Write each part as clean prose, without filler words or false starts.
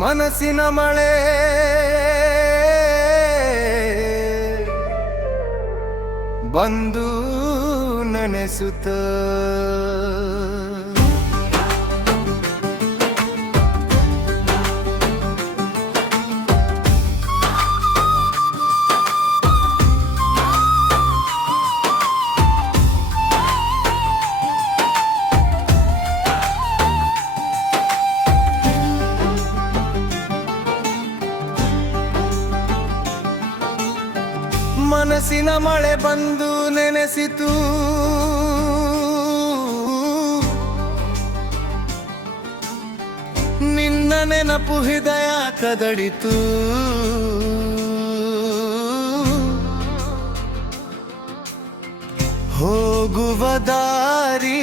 ಮನಸ್ಸಿನ ಮಳೆ ಬಂದು ನೆನೆಸುತ್ತ ಮನಸ್ಸಿನ ಮಳೆ ಬಂದು ನೆನೆಸಿತು ನಿನ್ನ ನೆನಪು ಹೃದಯ ಕದಡಿತು ಹೋಗುವ ದಾರಿ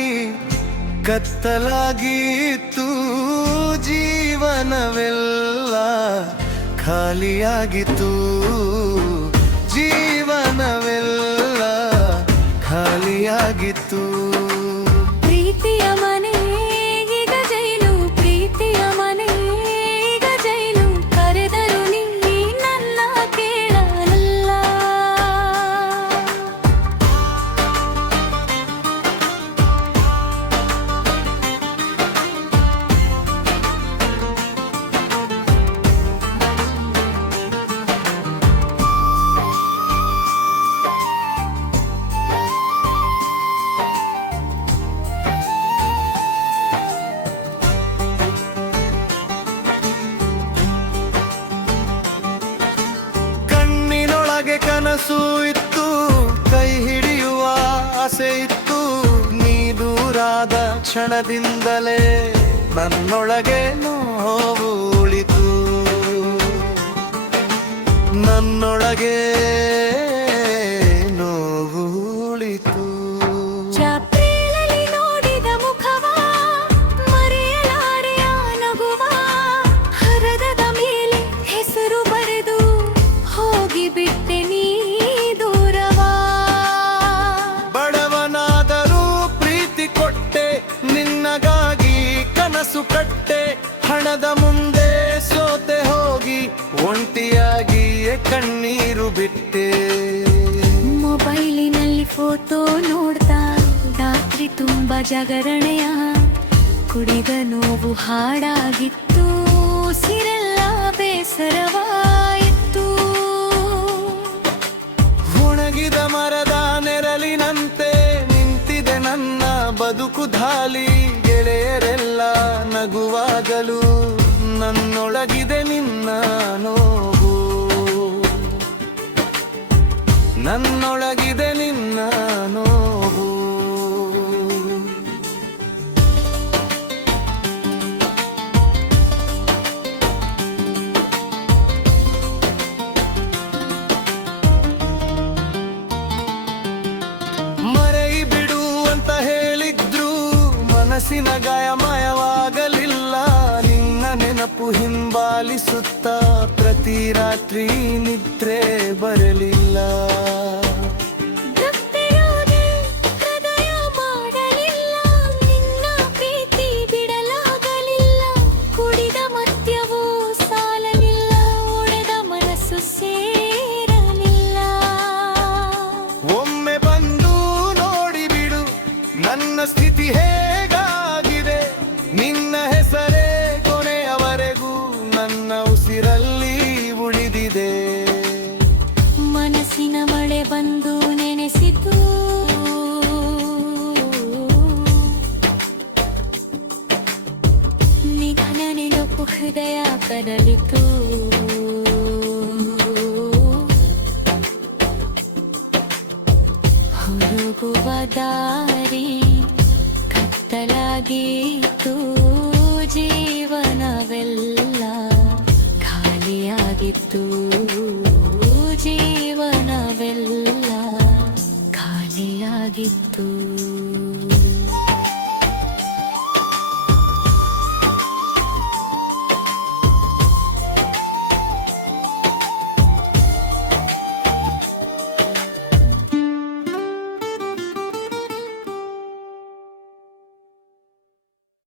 ಕತ್ತಲಾಗಿತ್ತು ಜೀವನವೆಲ್ಲ ಖಾಲಿಯಾಗಿತ್ತು ಜೀವನವೆಲ್ಲ ಖಾಲಿಯಾಗಿತ್ತು ಪ್ರೀತಿಯ ಮನೆ ಈಗ ಜೈಲು ಪ್ರೀತಿಯ ಮನೆ ಈಗ ಜೈಲು ಕರೆದರು ನೀ ನನ್ನ ಕೇಳಲ್ಲ ಕನಸು ಇತ್ತು ಕೈ ಹಿಡಿಯುವ ಆಸೆ ಇತ್ತು ನೀ ದೂರಾದ ಕ್ಷಣದಿಂದಲೇ ನನ್ನೊಳಗೆ ನೋವು ಉಳಿತು ನನ್ನೊಳಗೆ ನೋವು ಉಳಿತು ನೋಡಿದ ಮುಖವ ಮರೆಯಲಾರೆಯ ನಗುವ ಹರದದ ಮೇಲೆ ಹೆಸರು ಬರೆದು ಹೋಗಿಬಿಟ್ಟೆ ನೀ ದೂರವಾ ಬಡವನಾದರೂ ಪ್ರೀತಿ ಕೊಟ್ಟೆ ನಿನ್ನಗಾಗಿ ಕನಸು ಕಟ್ಟೆ ಹಣದ ಮುಂದೆ ಸೋತೆ ಹೋಗಿ ಒಂಟಿಯಾಗಿಯೇ ಕಣ್ಣೀರು ಬಿಟ್ಟೆ ಮೊಬೈಲಿನಲ್ಲಿ ಫೋಟೋ ನೋಡ್ತಾ ರಾತ್ರಿ ತುಂಬ ಜಾಗರಣೆಯ ಕುಡಿದ ನೋವು ಹಾಡಾಗಿತ್ತು ಸಿರೆಲ್ಲ ಬೇಸರವಾಯಿತು ಒಣಗಿದ ಮರದ ನೆರಳಿನಂತೆ ನಿಂತಿದೆ ನನ್ನ ಬದುಕು ಧಾಲಿ ಗೆಳೆಯರೆಲ್ಲ ನಗುವಾಗಲು ನನ್ನೊಳಗಿದೆ ನಿನ್ನ ನೋವು ನನ್ನೊಳಗಿದೆ ನಿನ್ನ ನೋವು ಮರೆಯಿ ಬಿಡು ಅಂತ ಹೇಳಿದ್ರು ಮನಸ್ಸಿನ ಗಾಯ ಮಾಯವಾಗಲಿಲ್ಲ ನಿನ್ನ ನೆನಪು ಹಿಂಬಾಲಿಸುತ್ತ ಪ್ರತಿ ರಾತ್ರಿ ನಿದ್ರೆ ಬರಲಿಲ್ಲ ಹೃದಯ ಮಾಡಲಿಲ್ಲ ನಿನ್ನ ಪ್ರೀತಿ ಬಿಡಲಾಗಲಿಲ್ಲ ಕುಡಿದ ಮದ್ಯವೂ ಸಾಲಲಿಲ್ಲ ಒಡೆದ ಮನಸ್ಸು ಸೇರಲಿಲ್ಲ ಒಮ್ಮೆ ಬಂದು ನೋಡಿಬಿಡು ನನ್ನ ಸ್ಥಿತಿ ಹೇಗಾಗಿದೆ ನಿನ್ನ ಹೆಸರೇ ಕೊನೆಯವರೆಗೂ ನನ್ನ ಉಸಿರಲ್ಲಿ ಉಳಿದಿದೆ ಮನಸ್ಸಿನ ಮಳೆ ಬಂದು ನೆನೆಸಿತು ನಿನ್ನ ನೆನಪು ಹೃದಯ ಕದಲಿತು ಹುಡುಗುವ ದಾರಿ ಕತ್ತಲಾಗಿತ್ತು ಜೀವನವೆಲ್ಲ ಖಾಲಿಯಾಗಿತ್ತು ಜೀವನವೆಲ್ಲ ಖಾಲಿಯಾಗಿತ್ತು